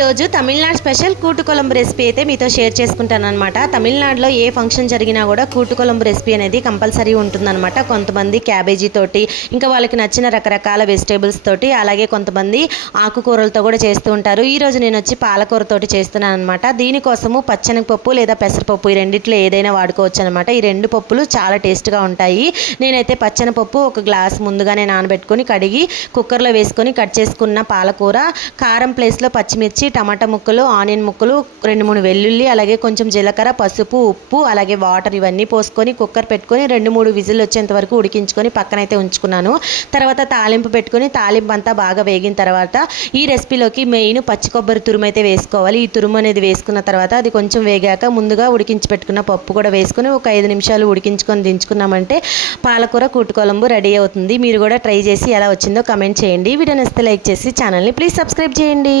ఈరోజు తమిళనాడు స్పెషల్ కూటు కొలంబు రెసిపీ అయితే మీతో షేర్ చేసుకుంటాను అనమాట. తమిళనాడులో ఏ ఫంక్షన్ జరిగినా కూడా కూటు కొలంబు రెసిపీ అనేది కంపల్సరీ ఉంటుందన్నమాట. కొంతమంది క్యాబేజీ తోటి, ఇంకా వాళ్ళకి నచ్చిన రకరకాల వెజిటేబుల్స్ తోటి, అలాగే కొంతమంది ఆకుకూరలతో కూడా చేస్తూ ఉంటారు. ఈరోజు నేను వచ్చి పాలకూరతోటి చేస్తున్నాను అనమాట. దీనికోసము పచ్చెనగపప్పు లేదా పెసరపప్పు ఈ రెండిట్లో ఏదైనా వాడుకోవచ్చు అనమాట. ఈ రెండు పప్పులు చాలా టేస్ట్గా ఉంటాయి. నేనైతే పచ్చెనపప్పు ఒక గ్లాస్ ముందుగానే నానబెట్టుకొని కడిగి కుక్కర్లో వేసుకొని కట్ చేసుకున్న పాలకూర, కారం ప్లేస్లో పచ్చిమిర్చి, టమాటా ముక్కలు, ఆనియన్ ముక్కలు, 2-3 వెల్లుల్లి, అలాగే కొంచెం జీలకర్ర, పసుపు, ఉప్పు, అలాగే వాటర్ ఇవన్నీ పోసుకొని కుక్కర్ పెట్టుకొని 2-3 విజిల్ వచ్చేంత వరకు ఉడికించుకొని పక్కనైతే ఉంచుకున్నాను. తర్వాత తాలింపు పెట్టుకొని తాలింపు అంతా బాగా వేగిన తర్వాత ఈ రెసిపీలోకి మెయిన్ పచ్చి కొబ్బరి తురుము అయితే వేసుకోవాలి. ఈ తురుము అనేది వేసుకున్న తర్వాత అది కొంచెం వేగాక ముందుగా ఉడికించి పెట్టుకున్న పప్పు కూడా వేసుకొని ఒక 5 నిమిషాలు ఉడికించుకొని దించుకున్నామంటే పాలకూర కూటు కొలంబు రెడీ అవుతుంది. మీరు కూడా ట్రై చేసి ఎలా వచ్చిందో కమెంట్ చేయండి. వీడియో నచ్చితే లైక్ చేసి ఛానల్ని ప్లీజ్ సబ్స్క్రైబ్ చేయండి.